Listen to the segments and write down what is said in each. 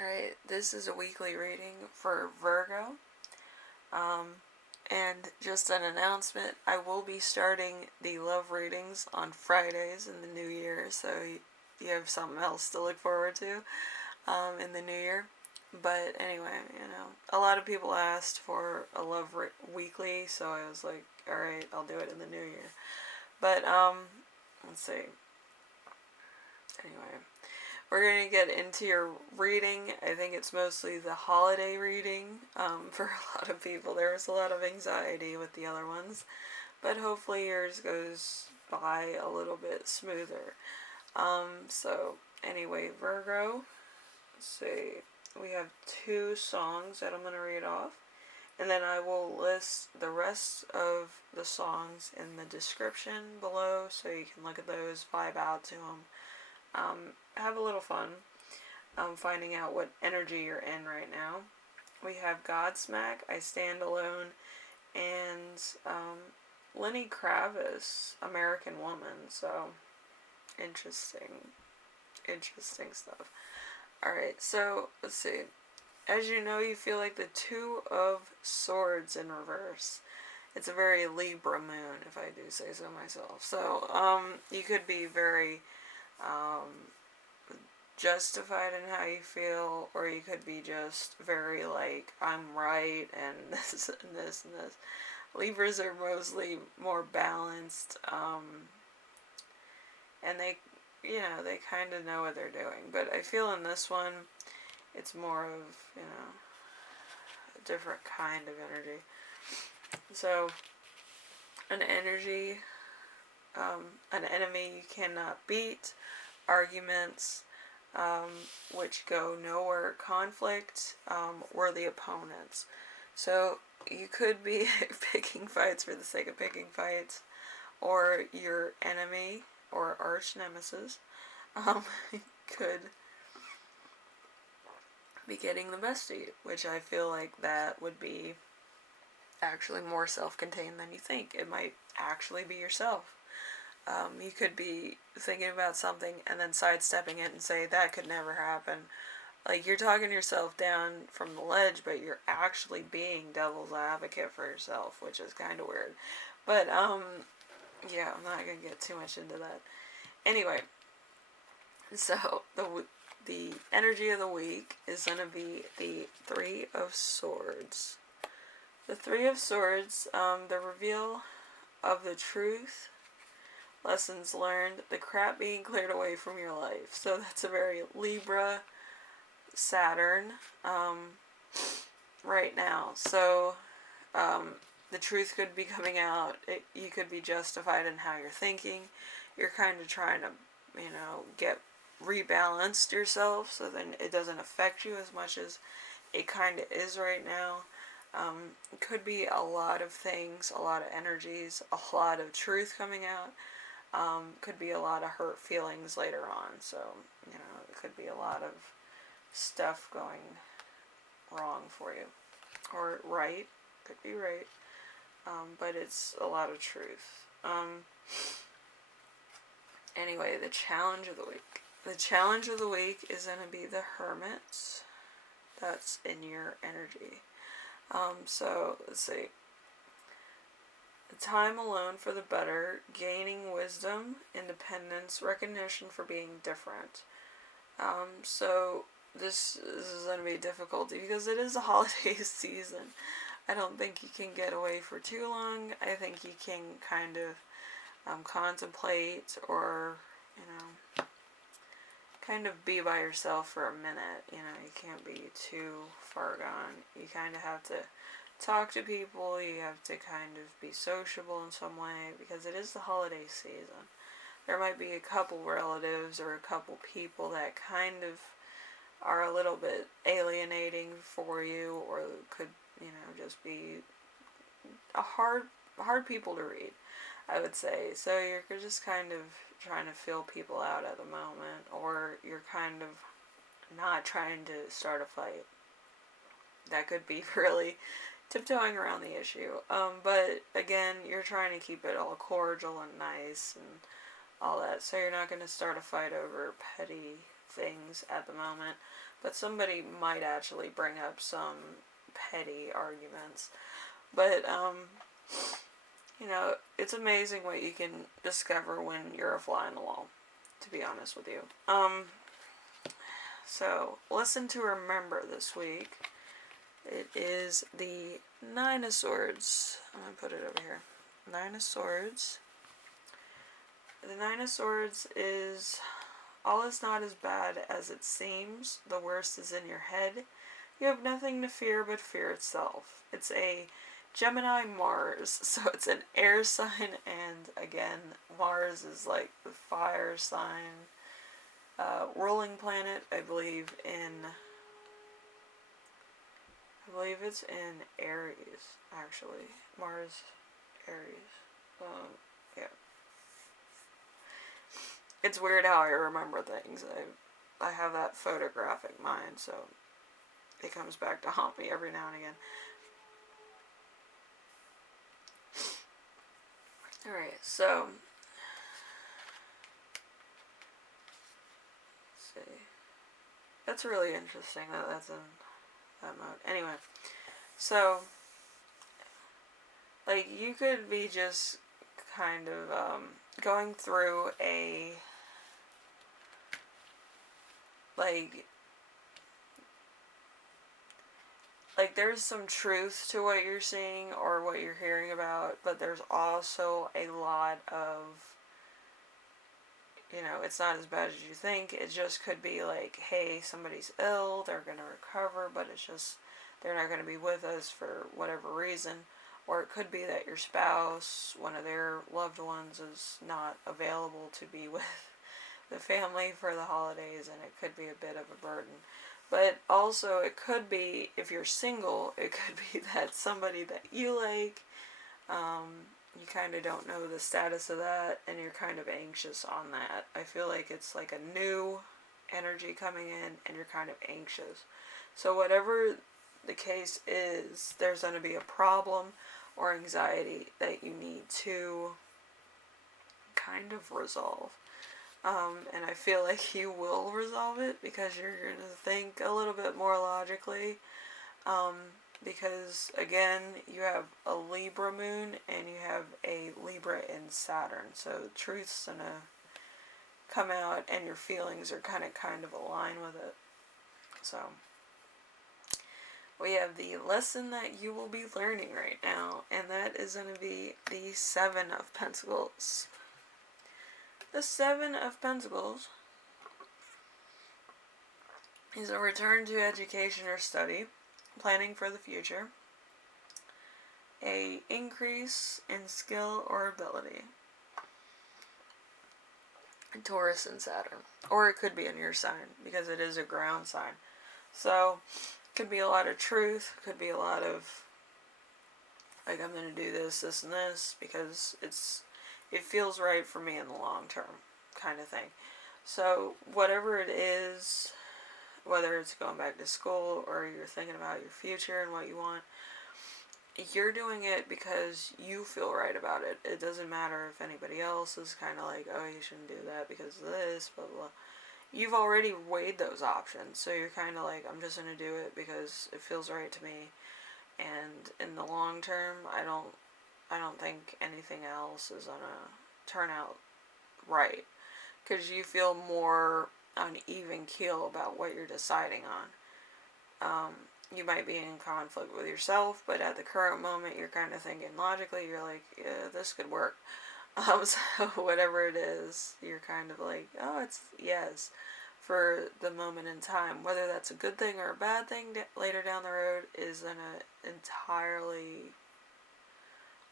Alright, this is a weekly reading for Virgo. And just an announcement, I will be starting the love readings on Fridays in the new year, so you have something else to look forward to in the new year. But anyway, a lot of people asked for a love weekly, so I was like, alright, I'll do it in the new year. But, let's see. Anyway, we're going to get into your reading. I think it's mostly the holiday reading. For a lot of people, there was a lot of anxiety with the other ones, but hopefully yours goes by a little bit smoother. So anyway, Virgo, let's see, we have 2 songs that I'm going to read off, and then I will list the rest of the songs in the description below, so you can look at those, vibe out to them, have a little fun finding out what energy you're in right now. We have Godsmack, I Stand Alone, and Lenny Kravitz, American Woman. So interesting stuff. Alright, so let's see. As you know, you feel like the 2 of Swords in reverse. It's a very Libra moon, if I do say so myself. So you could be very justified in how you feel, or you could be just very like, I'm right, and this and this and this. Libras are mostly more balanced, and they kind of know what they're doing. But I feel in this one, it's more of, a different kind of energy. So, an energy, an enemy you cannot beat, arguments, which go nowhere, conflict, worthy opponents. So you could be picking fights for the sake of picking fights, or your enemy or arch nemesis could be getting the best of you, which I feel like that would be actually more self-contained than you think. It might actually be yourself. You could be thinking about something and then sidestepping it and say, that could never happen. Like, you're talking yourself down from the ledge, but you're actually being devil's advocate for yourself, which is kind of weird. But, yeah, I'm not going to get too much into that. Anyway, so the energy of the week is going to be the 3 of Swords. The 3 of Swords, the reveal of the truth, lessons learned, the crap being cleared away from your life. So that's a very Libra, Saturn, right now. So, the truth could be coming out. You could be justified in how you're thinking. You're kind of trying to, get rebalanced yourself so then it doesn't affect you as much as it kind of is right now. It could be a lot of things, a lot of energies, a lot of truth coming out. Could be a lot of hurt feelings later on. So, it could be a lot of stuff going wrong for you. Or right. Could be right. But it's a lot of truth. Anyway, the challenge of the week. The challenge of the week is going to be the Hermit. That's in your energy. So, let's see. The time alone for the better, gaining wisdom, independence, recognition for being different. So this is going to be a difficulty because it is a holiday season. I don't think you can get away for too long. I think you can kind of contemplate or, kind of be by yourself for a minute. You can't be too far gone. You kind of have to talk to people. You have to kind of be sociable in some way because it is the holiday season. There might be a couple relatives or a couple people that kind of are a little bit alienating for you, or could, just be a hard people to read, I would say. So you're just kind of trying to feel people out at the moment, or you're kind of not trying to start a fight. That could be really tiptoeing around the issue. But again, you're trying to keep it all cordial and nice and all that. So you're not going to start a fight over petty things at the moment, but somebody might actually bring up some petty arguments. But, you know, it's amazing what you can discover when you're a fly on the wall, to be honest with you. So, listen to Remember this week. It is the Nine of Swords. I'm going to put it over here. Nine of Swords. The Nine of Swords is, all is not as bad as it seems. The worst is in your head. You have nothing to fear but fear itself. It's a Gemini Mars, so it's an air sign, and again, Mars is like the fire sign. Ruling planet, I believe it's in Aries, actually. Mars, Aries. Yeah. It's weird how I remember things. I have that photographic mind, so it comes back to haunt me every now and again. Alright, so let's see. That's really interesting that that's in that mode. Anyway, so like you could be just kind of going through a like there's some truth to what you're seeing or what you're hearing about, but there's also a lot of, you know, it's not as bad as you think. It just could be like, hey, somebody's ill, they're going to recover, but it's just, they're not going to be with us for whatever reason. Or it could be that your spouse, one of their loved ones, is not available to be with the family for the holidays, and it could be a bit of a burden. But also, it could be, if you're single, it could be that somebody that you like, you kind of don't know the status of that, and you're kind of anxious on that. I feel like it's like a new energy coming in, and you're kind of anxious. So whatever the case is, there's going to be a problem or anxiety that you need to kind of resolve. And I feel like you will resolve it because you're going to think a little bit more logically. Because, again, you have a Libra moon and you have a Libra in Saturn. So truth's going to come out and your feelings are kind of align with it. So we have the lesson that you will be learning right now, and that is going to be the Seven of Pentacles. The Seven of Pentacles is a return to education or study, planning for the future, a increase in skill or ability, Taurus and Saturn, or it could be in your sign because it is a ground sign. So could be a lot of truth, could be a lot of like, I'm going to do this, and this because it feels right for me in the long term kind of thing. So whatever it is, whether it's going back to school or you're thinking about your future and what you want, you're doing it because you feel right about it. It doesn't matter if anybody else is kind of like, oh, you shouldn't do that because of this, blah, blah. You've already weighed those options, so you're kind of like, I'm just going to do it because it feels right to me. And in the long term, I don't think anything else is going to turn out right. Because you feel more on even keel about what you're deciding on. You might be in conflict with yourself, but at the current moment, you're kind of thinking logically, you're like, yeah, this could work. So whatever it is, you're kind of like, oh, it's yes, for the moment in time. Whether that's a good thing or a bad thing later down the road is going to entirely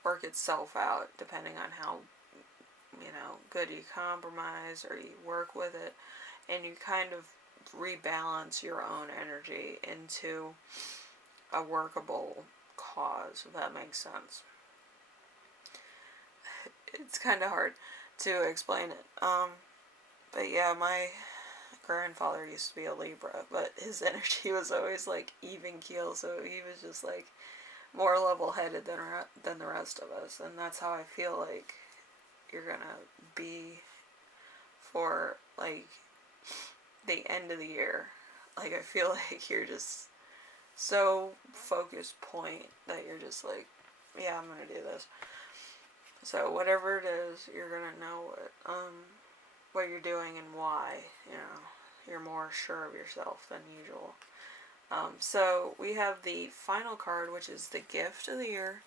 work itself out, depending on how, good you compromise or you work with it, and you kind of rebalance your own energy into a workable cause, if that makes sense. It's kind of hard to explain it. But yeah, my grandfather used to be a Libra, but his energy was always like even keel, so he was just like more level-headed than the rest of us, and that's how I feel like you're gonna be for like the end of the year. Like, I feel like you're just so focused point that you're just like, yeah, I'm gonna do this. So whatever it is, you're gonna know what you're doing and why. You know, you're more sure of yourself than usual. So we have the final card, which is the gift of the year,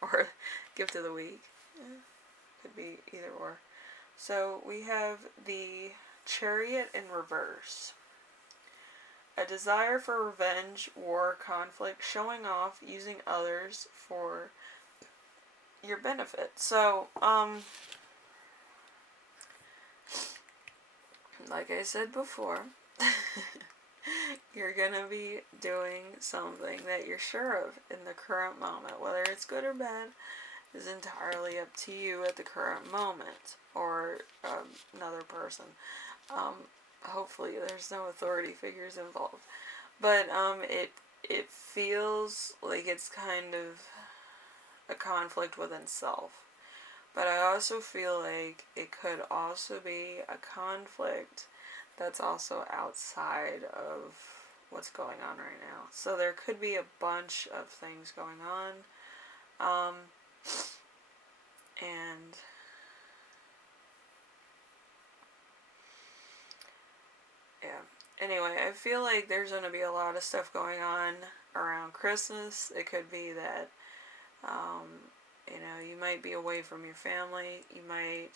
or gift of the week. Could be either or. So we have the Chariot in reverse. A desire for revenge, war, conflict, showing off, using others for your benefit. So, like I said before, you're gonna be doing something that you're sure of in the current moment. Whether it's good or bad is entirely up to you at the current moment, or another person. Hopefully there's no authority figures involved. But it feels like it's kind of a conflict within self. But I also feel like it could also be a conflict that's also outside of what's going on right now. So there could be a bunch of things going on. And yeah. Anyway, I feel like there's going to be a lot of stuff going on around Christmas. It could be that, you might be away from your family. You might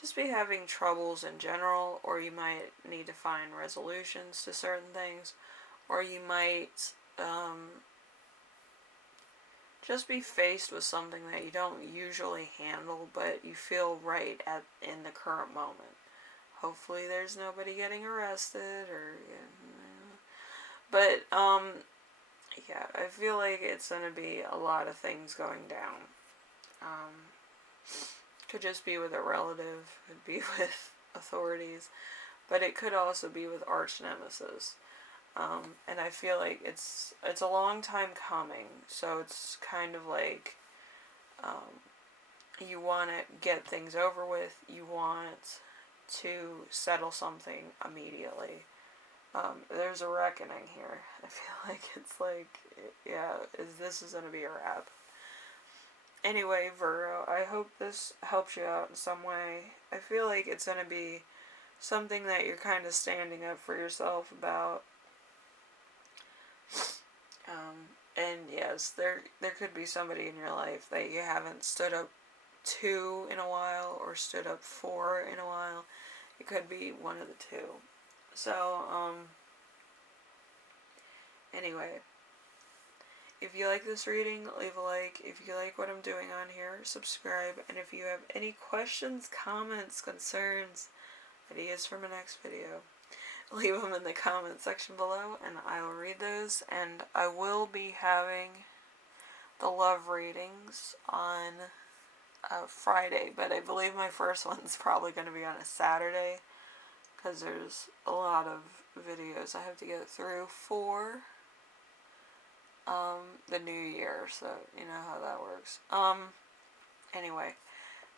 just be having troubles in general, or you might need to find resolutions to certain things, or you might just be faced with something that you don't usually handle, but you feel right in the current moment. Hopefully there's nobody getting arrested, or but yeah, I feel like it's going to be a lot of things going down. Could just be with a relative, could be with authorities, but it could also be with arch nemesis. And I feel like it's a long time coming, so it's kind of like you want to get things over with, you want to settle something immediately. There's a reckoning here. I feel like it's like, yeah, this is going to be a wrap. Anyway, Virgo, I hope this helps you out in some way. I feel like it's going to be something that you're kind of standing up for yourself about. And yes, there could be somebody in your life that you haven't stood up to in a while, or stood up for in a while. It could be one of the two. So, anyway, if you like this reading, leave a like. If you like what I'm doing on here, subscribe. And if you have any questions, comments, concerns, ideas for my next video, leave them in the comment section below, and I will read those. And I will be having the love readings on Friday, but I believe my first one's probably going to be on a Saturday, because there's a lot of videos I have to get through for the new year, so you know how that works. Anyway,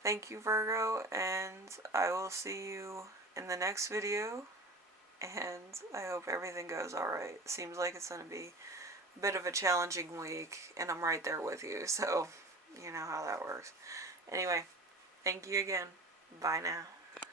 thank you, Virgo, and I will see you in the next video, and I hope everything goes alright. Seems like it's going to be a bit of a challenging week, and I'm right there with you, so you know how that works. Anyway, thank you again. Bye now.